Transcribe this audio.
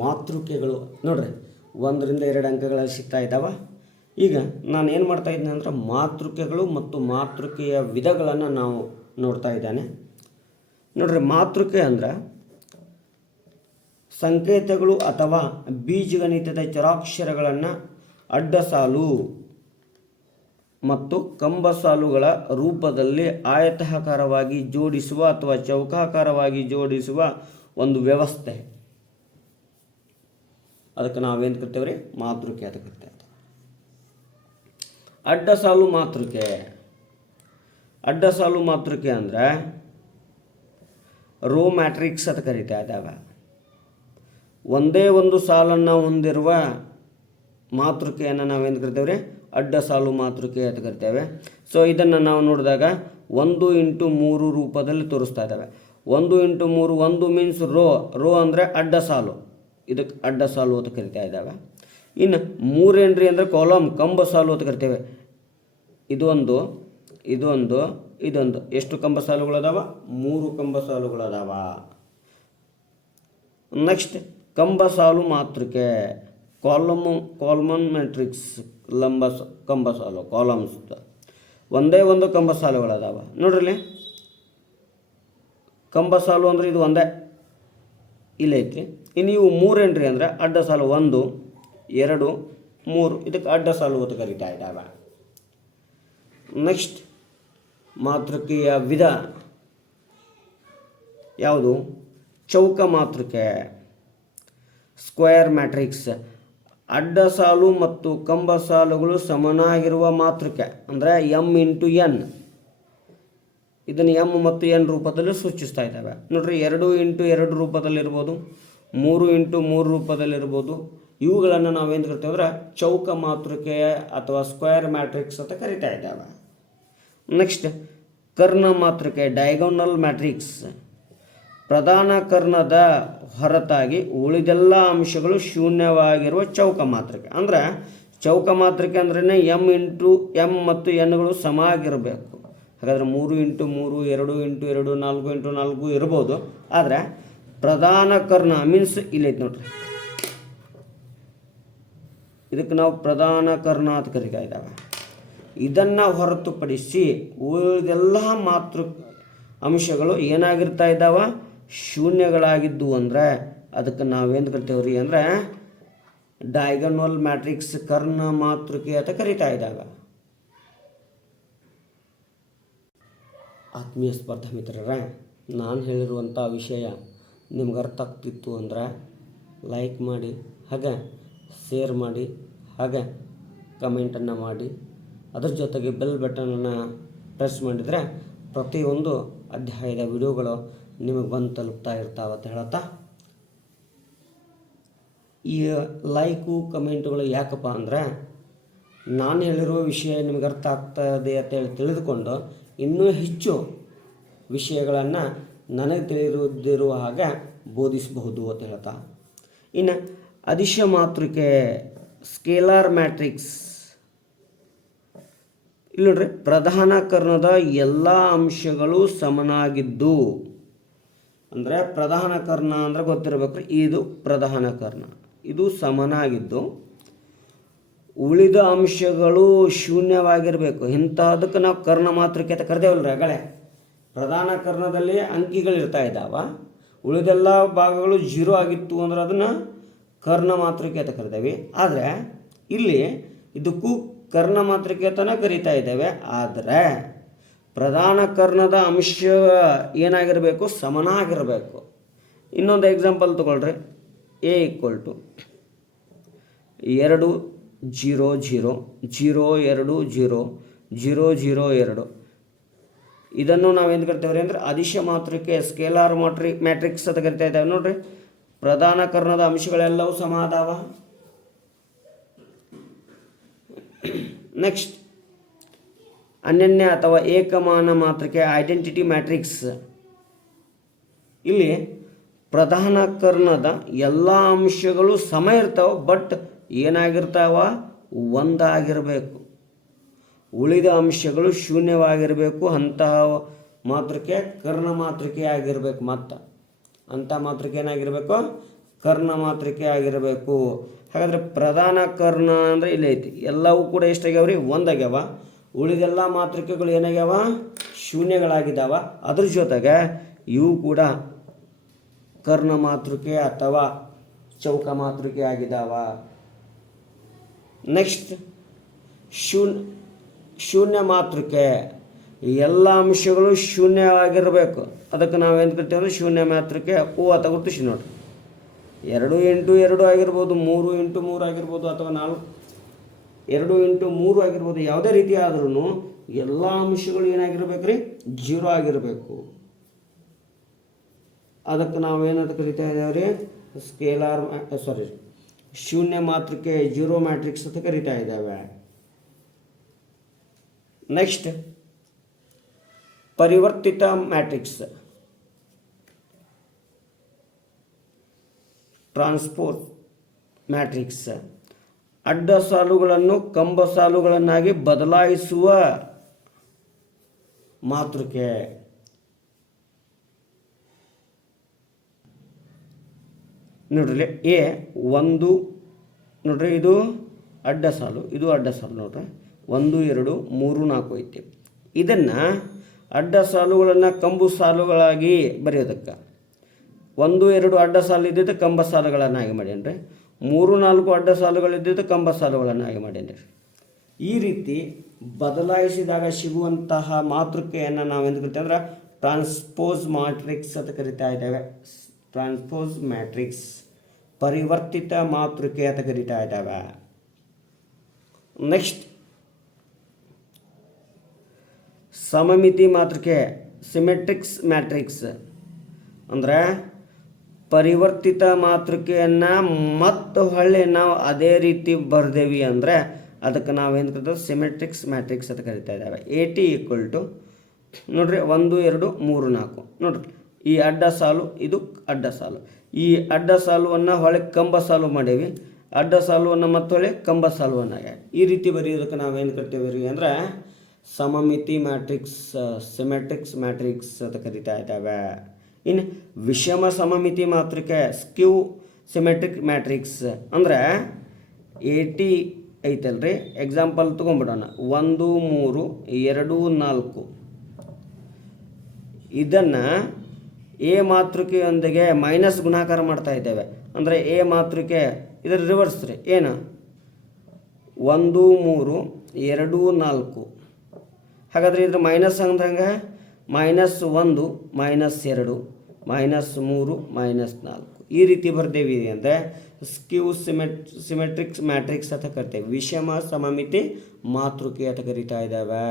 ಮಾತೃಕೆಗಳು ನೋಡ್ರಿ 1ರಿಂದ 2 ಅಂಕಗಳಲ್ಲಿ ಸಿಗ್ತಾ ಇದ್ದಾವೆ. ಈಗ ನಾನು ಏನು ಮಾಡ್ತಾ ಇದ್ದೀನಿ ಅಂದರೆ ಮಾತೃಕೆಗಳು ಮತ್ತು ಮಾತೃಕೆಯ ವಿಧಗಳನ್ನು ನಾವು ನೋಡ್ತಾ ಇದ್ದಾನೆ. ನೋಡ್ರಿ, ಮಾತೃಕೆ ಅಂದ್ರೆ ಸಂಕೇತಗಳು ಅಥವಾ ಬೀಜಗಣಿತದ ಚರಾಕ್ಷರಗಳನ್ನು ಅಡ್ಡಸಾಲು ಮತ್ತು ಕಂಬಸಾಲುಗಳ ರೂಪದಲ್ಲಿ ಆಯತಾಕಾರವಾಗಿ ಜೋಡಿಸುವ ಅಥವಾ ಚೌಕಾಕಾರವಾಗಿ ಜೋಡಿಸುವ ಒಂದು ವ್ಯವಸ್ಥೆ. ಅದಕ್ಕೆ ನಾವೇನು ಕರಿತೇವೆ ರೀ? ಮಾತೃಕೆ ಅಂತ ಕರಿತೇವೆ. ಅಡ್ಡಸಾಲು ಮಾತೃಕೆ. ಅಡ್ಡಸಾಲು ಮಾತೃಕೆ ಅಂದರೆ ರೋ ಮ್ಯಾಟ್ರಿಕ್ಸ್ ಅಂತ ಕರಿತಾ ಇದ್ದಾವೆ. ಒಂದೇ ಒಂದು ಸಾಲನ್ನು ಹೊಂದಿರುವ ಮಾತೃಕೆಯನ್ನು ನಾವೇನು ಕರಿತೇವೆ ರೀ? ಅಡ್ಡಸಾಲು ಮಾತೃಕೆ ಅಂತ ಕರಿತೇವೆ. ಸೊ ಇದನ್ನು ನಾವು ನೋಡಿದಾಗ 1x3 ರೂಪದಲ್ಲಿ ತೋರಿಸ್ತಾ ಇದ್ದಾವೆ. 1x3 1 ಮೀನ್ಸ್ ರೋ ಅಂದರೆ ಅಡ್ಡಸಾಲು, ಇದಕ್ಕೆ ಅಡ್ಡಸಾಲು ಅಂತ ಕರಿತಾ ಇದ್ದಾವೆ. ಇನ್ನು 3 ಏನ್ರಿ ಅಂದರೆ ಕಾಲಮ್, ಕಂಬಸಾಲು ಅಂತ ಕರಿತೇವೆ. ಇದೊಂದು ಎಷ್ಟು ಕಂಬಸಾಲುಗಳದಾವ? 3 ಕಂಬಸಾಲುಗಳದಾವ. ನೆಕ್ಸ್ಟ್ ಕಂಬಸಾಲು ಮಾತೃಕೆ, ಕಾಲಮನ್ ಮ್ಯಾಟ್ರಿಕ್ಸ್, ಕಂಬಸಾಲು, ಕಾಲಮ್ಸ್, ಒಂದೇ ಒಂದು ಕಂಬಸಾಲುಗಳದಾವ. ನೋಡ್ರಿ, ಕಂಬಸಾಲು ಅಂದರೆ ಇದು ಒಂದೇ ಇಲ್ಲೈತಿ. ಇನ್ನು ಇವು 3 ಏನ್ರಿ ಅಂದರೆ ಅಡ್ಡಸಾಲು, 1 2 3, ಇದಕ್ಕೆ ಅಡ್ಡಸಾಲು ಅಂತ ಕರಿತಾ ಇದ್ದಾವೆ. ನೆಕ್ಸ್ಟ್ ಮಾತೃಕೆಯ ವಿಧ ಯಾವುದು? ಚೌಕ ಮಾತೃಕೆ, ಸ್ಕ್ವೇರ್ ಮ್ಯಾಟ್ರಿಕ್ಸ್. ಅಡ್ಡಸಾಲು ಮತ್ತು ಕಂಬಸಾಲುಗಳು ಸಮನಾಗಿರುವ ಮಾತೃಕೆ ಅಂದರೆ m×n. ಇದನ್ನು m ಮತ್ತು n ರೂಪದಲ್ಲಿ ಸೂಚಿಸ್ತಾ ಇದ್ದಾವೆ. ನೋಡ್ರಿ, 2x2 ರೂಪದಲ್ಲಿರ್ಬೋದು, 3x3 ರೂಪದಲ್ಲಿರ್ಬೋದು. ಇವುಗಳನ್ನು ನಾವೇನು ಕರಿತೇವೆ ಅಂದ್ರೆ ಚೌಕ ಮಾತೃಕೆ ಅಥವಾ ಸ್ಕ್ವೇರ್ ಮ್ಯಾಟ್ರಿಕ್ಸ್ ಅಂತ ಕರಿತಾ ಇದ್ದಾವೆ. ನೆಕ್ಸ್ಟ್ ಕರ್ಣ ಮಾತೃಕೆ, ಡಯಾಗೋನಲ್ ಮ್ಯಾಟ್ರಿಕ್ಸ್. ಪ್ರಧಾನ ಕರ್ಣದ ಹೊರತಾಗಿ ಉಳಿದೆಲ್ಲ ಅಂಶಗಳು ಶೂನ್ಯವಾಗಿರುವ ಚೌಕ ಮಾತೃಕೆ. ಅಂದರೆ ಚೌಕ ಮಾತೃಕೆ ಅಂದ್ರೆ m ಮತ್ತು nಗಳು ಸಮ ಆಗಿರಬೇಕು. ಹಾಗಾದರೆ 3x3, 2x2, 4x4 ಇರ್ಬೋದು. ಆದರೆ ಪ್ರಧಾನ ಕರ್ಣ ಮೀನ್ಸ್ ಇಲ್ಲೈತೆ ನೋಡ್ರಿ, ಇದಕ್ಕೆ ನಾವು ಪ್ರಧಾನ ಕರ್ಣ ಅಂತ ಕರಿತಾ ಇದ್ದಾವೆ. ಇದನ್ನು ಹೊರತುಪಡಿಸಿ ಉಳಿದೆಲ್ಲ ಅಂಶಗಳು ಏನಾಗಿರ್ತಾ ಇದ್ದಾವೆ? ಶೂನ್ಯಗಳಾಗಿದ್ದು ಅಂದರೆ ಅದಕ್ಕೆ ನಾವೇನು ಕರಿತೇವೆ ರೀ ಅಂದರೆ ಡಯಾಗೋನಲ್ ಮ್ಯಾಟ್ರಿಕ್ಸ್, ಕರ್ಣ ಮಾತೃಕೆ ಅಂತ ಕರಿತಾ ಇದ್ದಾವೆ. ಆತ್ಮೀಯ ಸ್ಪರ್ಧಾ ಮಿತ್ರರೇ, ನಾನು ಹೇಳಿರುವಂಥ ವಿಷಯ ನಿಮ್ಗೆ ಅರ್ಥ ಆಗ್ತಿತ್ತು ಅಂದರೆ ಲೈಕ್ ಮಾಡಿ, ಹಾಗೆ ಶೇರ್ ಮಾಡಿ, ಹಾಗೆ ಕಮೆಂಟನ್ನು ಮಾಡಿ. ಅದರ ಜೊತೆಗೆ ಬೆಲ್ ಬಟನನ್ನು ಪ್ರೆಸ್ ಮಾಡಿದರೆ ಪ್ರತಿಯೊಂದು ಅಧ್ಯಾಯದ ವಿಡಿಯೋಗಳು ನಿಮಗೆ ಬಂದು ತಲುಪ್ತಾ ಇರ್ತಾವೆ ಅಂತ ಹೇಳುತ್ತಾ, ಈ ಲೈಕು ಕಮೆಂಟುಗಳು ಯಾಕಪ್ಪ ಅಂದರೆ ನಾನು ಹೇಳಿರುವ ವಿಷಯ ನಿಮಗೆ ಅರ್ಥ ಆಗ್ತದೆ ಅಂತೇಳಿ ತಿಳಿದುಕೊಂಡು ಇನ್ನೂ ಹೆಚ್ಚು ವಿಷಯಗಳನ್ನು ನನಗೆ ತಿಳಿದಿರುವ ಹಾಗೆ ಬೋಧಿಸಬಹುದು ಅಂತ ಹೇಳ್ತಾ, ಇನ್ನು ಅದಿಶ ಮಾತೃಕೆ, ಸ್ಕೇಲಾರ್ ಮ್ಯಾಟ್ರಿಕ್ಸ್. ಇಲ್ಲಿ ನೋಡ್ರಿ, ಪ್ರಧಾನ ಕರ್ಣದ ಎಲ್ಲ ಅಂಶಗಳು ಸಮನಾಗಿದ್ದು, ಅಂದರೆ ಪ್ರಧಾನ ಕರ್ಣ ಅಂದರೆ ಗೊತ್ತಿರಬೇಕು, ಇದು ಪ್ರಧಾನ ಕರ್ಣ, ಇದು ಸಮನಾಗಿದ್ದು ಉಳಿದ ಅಂಶಗಳು ಶೂನ್ಯವಾಗಿರಬೇಕು. ಇಂಥದಕ್ಕೆ ನಾವು ಕರ್ಣ ಮಾತೃಕೆ ಅಂತ ಕರೆದೇವಲ್ರಿ. ಆಗಲೇ ಪ್ರಧಾನ ಕರ್ಣದಲ್ಲಿ ಅಂಕಿಗಳಿರ್ತಾ ಇದ್ದಾವ, ಉಳಿದೆಲ್ಲ ಭಾಗಗಳು 0 ಆಗಿತ್ತು ಅಂದ್ರೆ ಅದನ್ನು ಕರ್ಣ ಮಾತೃಕೆ ಅಂತ ಕರಿತೇವೆ. ಆದರೆ ಇಲ್ಲಿ ಇದಕ್ಕೂ ಕರ್ಣ ಮಾತೃಕೆ ಅಂತಲೇ ಕರಿತಾ ಇದ್ದೇವೆ. ಆದರೆ ಪ್ರಧಾನ ಕರ್ಣದ ಅಂಶ ಏನಾಗಿರಬೇಕು? ಸಮನಾಗಿರಬೇಕು. ಇನ್ನೊಂದು ಎಕ್ಸಾಂಪಲ್ ತಗೊಳ್ರಿ, a = 2 0 0 0 2 0 0 0 2. ಇದನ್ನು ನಾವೇನು ಕರಿತೇವೆ ರೀ ಅಂದರೆ ಅದಿಶ ಮಾತೃಕೆ, ಸ್ಕೇಲಾರ್ ಮ್ಯಾಟ್ರಿಕ್ಸ್ ಅಂತ ಕರಿತಾ ಇದ್ದೇವೆ. ನೋಡ್ರಿ, ಪ್ರಧಾನ ಕರ್ಣದ ಅಂಶಗಳೆಲ್ಲವೂ ಸಮ ಅದಾವ. ನೆಕ್ಸ್ಟ್ ಅನನ್ಯ ಅಥವಾ ಏಕಮಾನ ಮಾತೃಕೆ, ಐಡೆಂಟಿಟಿ ಮ್ಯಾಟ್ರಿಕ್ಸ್. ಇಲ್ಲಿ ಪ್ರಧಾನ ಕರ್ಣದ ಎಲ್ಲ ಅಂಶಗಳು ಸಮ ಇರ್ತಾವೆ, ಬಟ್ ಏನಾಗಿರ್ತಾವ? ಒಂದಾಗಿರಬೇಕು. ಉಳಿದ ಅಂಶಗಳು ಶೂನ್ಯವಾಗಿರಬೇಕು. ಅಂತಹ ಮಾತೃಕೆ ಕರ್ಣ ಮಾತೃಕೆ ಆಗಿರಬೇಕು. ಮತ್ತು ಅಂಥ ಮಾತೃಕೆ ಏನಾಗಿರಬೇಕು? ಕರ್ಣ ಮಾತೃಕೆ ಆಗಿರಬೇಕು. ಹಾಗಾದರೆ ಪ್ರಧಾನ ಕರ್ಣ ಅಂದರೆ ಇಲ್ಲಿ ಐತಿ. ಎಲ್ಲವೂ ಕೂಡ ಎಷ್ಟಾಗ್ಯಾವ್ರಿ? ಒಂದಾಗ್ಯಾವ. ಉಳಿದೆಲ್ಲ ಮಾತೃಕೆಗಳು ಏನಾಗ್ಯಾವ? ಶೂನ್ಯಗಳಾಗಿದ್ದಾವ. ಅದ್ರ ಜೊತೆಗೆ ಇವು ಕೂಡ ಕರ್ಣ ಮಾತೃಕೆ ಅಥವಾ ಚೌಕ ಮಾತೃಕೆ ಆಗಿದ್ದಾವ. ನೆಕ್ಸ್ಟ್ ಶೂನ್ಯ ಮಾತೃಕೆ. ಎಲ್ಲ ಅಂಶಗಳು ಶೂನ್ಯವಾಗಿರಬೇಕು. ಅದಕ್ಕೆ ನಾವೇನು ಕರಿತೀವಿ ಅಂದರೆ ಶೂನ್ಯ ಮಾತೃಕೆ. ಓ ಅಥವಾ ಗುರುತಿಸಿ ನೋಡ್ರಿ. 2 ಇಂಟು 2 ಆಗಿರ್ಬೋದು, 3 ಇಂಟು 3 ಆಗಿರ್ಬೋದು, ಅಥವಾ 2 ಇಂಟು 3 ಆಗಿರ್ಬೋದು. ಯಾವುದೇ ರೀತಿ ಆದ್ರೂ ಎಲ್ಲ ಅಂಶಗಳು ಏನಾಗಿರ್ಬೇಕು ರೀ? 0 ಆಗಿರಬೇಕು. ಅದಕ್ಕೆ ನಾವೇನಂತ ಕರಿತಾ ಇದ್ದೇವೆ ರೀ? ಶೂನ್ಯ ಮಾತೃಕೆ, ಜೀರೋ ಮ್ಯಾಟ್ರಿಕ್ಸ್ ಅಂತ ಕರಿತಾ ಇದ್ದೇವೆ. ನೆಕ್ಸ್ಟ್ ಪರಿವರ್ತಿತ ಮ್ಯಾಟ್ರಿಕ್ಸ್, ಟ್ರಾನ್ಸ್ಪೋಸ್ ಮ್ಯಾಟ್ರಿಕ್ಸ್. ಅಡ್ಡ ಸಾಲುಗಳನ್ನು ಕಂಬ ಸಾಲುಗಳನ್ನಾಗಿ ಬದಲಾಯಿಸುವ ಮಾತೃಕೆ. ನೋಡ್ರಿ A1 ನೋಡ್ರಿ, ಇದು ಅಡ್ಡ ಸಾಲು, ಇದು ಅಡ್ಡ ಸಾಲು ನೋಡ್ರಿ. 1 2 3 4 ಐತಿ. ಇದನ್ನು ಅಡ್ಡ ಸಾಲುಗಳನ್ನು ಕಂಬು ಸಾಲುಗಳಾಗಿ ಬರೆಯೋದಕ್ಕೆ 1 2 ಅಡ್ಡ ಸಾಲು ಇದ್ದಿದ್ದು ಕಂಬ ಸಾಲುಗಳನ್ನಾಗಿ ಮಾಡೇನ್ರಿ. 3 4 ಅಡ್ಡ ಸಾಲುಗಳಿದ್ದಿದ್ದು ಕಂಬ ಸಾಲುಗಳನ್ನಾಗಿ ಮಾಡೇನ್ರಿ. ಈ ರೀತಿ ಬದಲಾಯಿಸಿದಾಗ ಸಿಗುವಂತಹ ಮಾತೃಕೆಯನ್ನು ನಾವೆಂದು ಕರಿತೀವಿ ಅಂದ್ರೆ ಟ್ರಾನ್ಸ್ಪೋಸ್ ಮ್ಯಾಟ್ರಿಕ್ಸ್ ಅಂತ ಕರಿತಾ ಇದ್ದೇವೆ. ಟ್ರಾನ್ಸ್ಪೋಸ್ ಮ್ಯಾಟ್ರಿಕ್ಸ್, ಪರಿವರ್ತಿತ ಮಾತೃಕೆ ಅಂತ ಕರಿತಾ ಇದ್ದಾವೆ. ನೆಕ್ಸ್ಟ್ ಸಮಮಿತಿ ಮಾತೃಕೆ, ಸಿಮೆಟ್ರಿಕ್ಸ್ ಮ್ಯಾಟ್ರಿಕ್ಸ್. ಅಂದರೆ ಪರಿವರ್ತಿತ ಮಾತೃಕೆಯನ್ನು ಮತ್ತು ಹೊಳ್ಳಿ ನಾವು ಅದೇ ರೀತಿ ಬರ್ದೇವಿ ಅಂದರೆ ಅದಕ್ಕೆ ನಾವೇನು ಕರಿತೀವಿ? ಸಿಮೆಟ್ರಿಕ್ಸ್ ಮ್ಯಾಟ್ರಿಕ್ಸ್ ಅಂತ ಕರಿತಾ ಇದ್ದಾವೆ. AT = ನೋಡ್ರಿ 1 2 3 4 ನೋಡ್ರಿ. ಈ ಅಡ್ಡ ಸಾಲು, ಇದು ಅಡ್ಡ ಸಾಲು. ಈ ಅಡ್ಡ ಸಾಲುವನ್ನು ಹೊಳೆ ಕಂಬ ಸಾಲು ಮಾಡೇವಿ, ಅಡ್ಡ ಸಾಲುವನ್ನು ಮತ್ತೊಳ್ಳೆ ಕಂಬ ಸಾಲುವನ್ನಾಗ ಈ ರೀತಿ ಬರೆಯೋದಕ್ಕೆ ನಾವೇನು ಕರಿತೇವೆ ರೀ ಅಂದರೆ ಸಮಮಿತಿ ಮ್ಯಾಟ್ರಿಕ್ಸ್, ಸಿಮೆಟ್ರಿಕ್ಸ್ ಮ್ಯಾಟ್ರಿಕ್ಸ್ ಅಂತ ಕರಿತಾ ಇದ್ದಾವೆ. ಇನ್ನು ವಿಷಮ ಸಮಮಿತಿ ಮಾತೃಕೆ, ಸ್ಕ್ಯೂ ಸಿಮೆಟ್ರಿಕ್ ಮ್ಯಾಟ್ರಿಕ್ಸ್. ಅಂದರೆ AT ಐತಲ್ರಿ, ಎಕ್ಸಾಂಪಲ್ ತೊಗೊಂಡ್ಬಿಡೋಣ. 1 3 2 4 ಇದನ್ನು A ಮಾತೃಕೆಯೊಂದಿಗೆ ಮೈನಸ್ ಗುಣಾಕಾರ ಮಾಡ್ತಾ ಇದ್ದೇವೆ. ಅಂದರೆ A ಮಾತೃಕೆ ಇದರ ರಿವರ್ಸ್ ರೀ. ಏನು? 1 3 2 4. ಹಾಗಾದರೆ ಇದ್ರ ಮೈನಸ್ ಅಂದ್ರೆ ಹಂಗೆ -1 -2 -3 -4 ಈ ರೀತಿ ಬರ್ದೇವಿ ಅಂದರೆ ಸ್ಕ್ಯೂ ಸಿಮೆಟ್ರಿಕ್ಸ್ ಮ್ಯಾಟ್ರಿಕ್ಸ್ ಅಂತ ಕರಿತೇವೆ. ವಿಷಮ ಸಮಮಿತಿ ಮಾತೃಕೆ ಅಂತ ಕರಿತಾ ಇದ್ದಾವೆ.